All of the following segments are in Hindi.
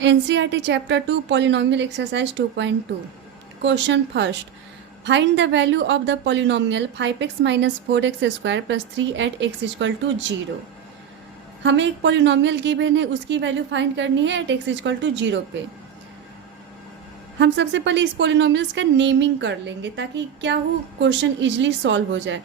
NCERT Chapter 2 Polynomial Exercise 2.2. Question first. Find the value of the polynomial 5x minus 4x square plus 3 at x equal to 0. हमें एक पॉलिनोमियल गिवन है, उसकी वैल्यू फाइंड करनी है एट एक्स इक्वल टू 0 पे। हम सबसे पहले इस पॉलिनोमियल्स का नेमिंग कर लेंगे ताकि क्या हो, क्वेश्चन इजीली सॉल्व हो जाए।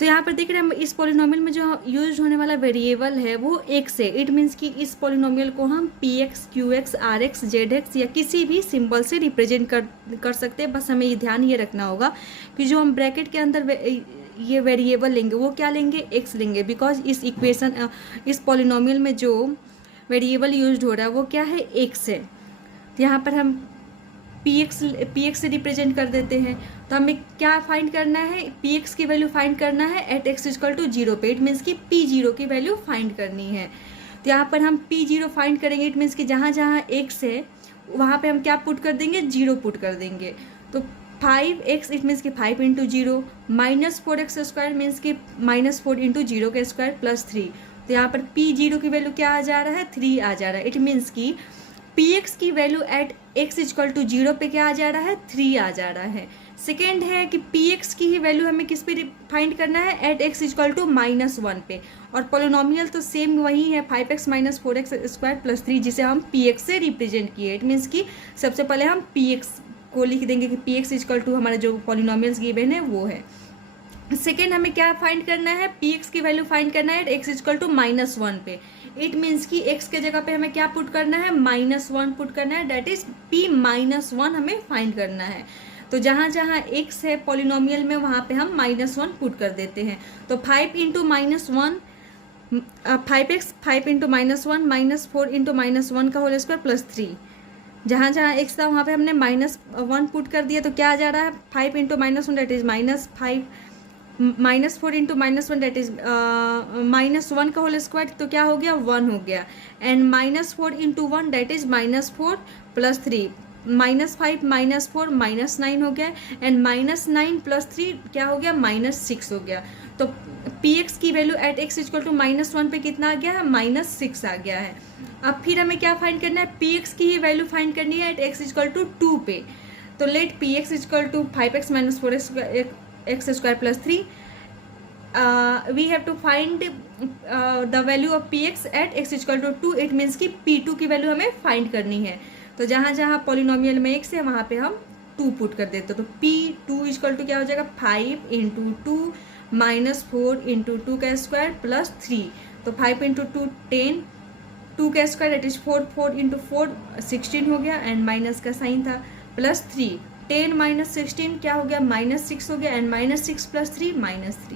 तो यहाँ पर देख रहे हैं इस पॉलिनोमियल में जो यूज होने वाला वेरिएबल है वो एक्स है। इट मीन्स कि इस पॉलिनोमियल को हम P X, Q X, R X, Z X या किसी भी सिंबल से रिप्रेजेंट कर सकते हैं। बस हमें ये ध्यान ये रखना होगा कि जो हम ब्रैकेट के अंदर ये वेरिएबल लेंगे वो क्या लेंगे, एक्स लेंगे। बिकॉज इस इक्वेशन इस पॉलिनोमियल में जो वेरिएबल यूज हो रहा है वो क्या है, एक्स है। तो यहाँ पर हम पी एक्स से रिप्रेजेंट कर देते हैं। तो हमें क्या फाइंड करना है, पी एक्स की वैल्यू फाइंड करना है एट एक्स इक्वल टू 0 पे। इट मीन्स कि पी 0 की वैल्यू फाइंड करनी है। तो यहाँ पर हम पी 0 फाइंड करेंगे। इट मीन्स कि जहाँ जहाँ एक्स है वहाँ पे हम क्या पुट कर देंगे, 0 पुट कर देंगे। तो 5x इट मीन्स कि 5 into 0 minus 4x square means कि माइनस 4 इंटू 0 का स्क्वायर प्लस 3। तो यहाँ पर पी 0 की वैल्यू क्या आ जा रहा है, 3 आ जा रहा है। इट मीन्स कि पी एक्स की value at X equal to 0 पे क्या आ जा रहा है, 3 आ जा रहा है। सेकेंड है कि पी एक्स की ही वैल्यू हमें किस पे फाइंड करना है, एट एक्स इक्वल टू -1 पे। और पोलिनोमियल तो सेम वही है, 5x minus 4x square plus 3, जिसे हम पी एक्स से रिप्रेजेंट किए। इट मीन्स कि सबसे पहले हम पी एक्स को लिख देंगे कि पी एक्स इक्वल टू हमारा जो पोलिनोमियल्स गिवन है वो है। सेकेंड हमें क्या फाइंड करना है, पी एक्स की वैल्यू फाइंड करना है एक्स इक्वल टू -1 पे। इट मीन्स कि एक्स के जगह पे हमें क्या पुट करना है, -1 पुट करना है। दैट इज पी -1 हमें फाइंड करना है। तो जहाँ जहाँ एक्स है पॉलिनोमियल में वहाँ पे हम -1 पुट कर देते हैं। तो 5 into -1 5x, 5 into -1 minus 4 into -1 का होल स्क्वायर प्लस 3। जहाँ जहाँ एक्स था वहाँ पे हमने -1 पुट कर दिया। तो क्या आ जा रहा है, 5 into -1 that is -5, -4 into -1 that is -1 का होल स्क्वायर। तो क्या हो गया, 1 हो गया। And -4 into 1 that is -4 plus 3, -5 -4 -9 हो गया। एंड -9 प्लस 3 क्या हो गया, -6 हो गया। तो पी एक्स की value at X equal to -1 पे कितना आ गया है, -6 आ गया है। अब फिर हमें क्या फाइंड करना है, पी एक्स की ही वैल्यू फाइंड करनी है एट एक्स इक्वल टू 2 पे। तो let P X equal to 5x minus 4x square plus 3। We have to find the value of P X at X equal to 2। It means कि P2 की वैल्यू हमें फाइंड करनी है। तो जहाँ जहाँ पॉलिनोमियल में x है वहाँ पे हम 2 पुट कर देते। तो P2 इक्वल टू क्या हो जाएगा, 5 इंटू 2 माइनस 4 इंटू 2 का स्क्वायर प्लस 3। तो 5 इंटू 2 10, 2 का स्क्वायर दैट इज 4, 4 इंटू 4 16 हो गया। एंड माइनस का साइन था, प्लस 3, 10 माइनस 16 क्या हो गया, -6 हो गया। And -6 plus 3 -3।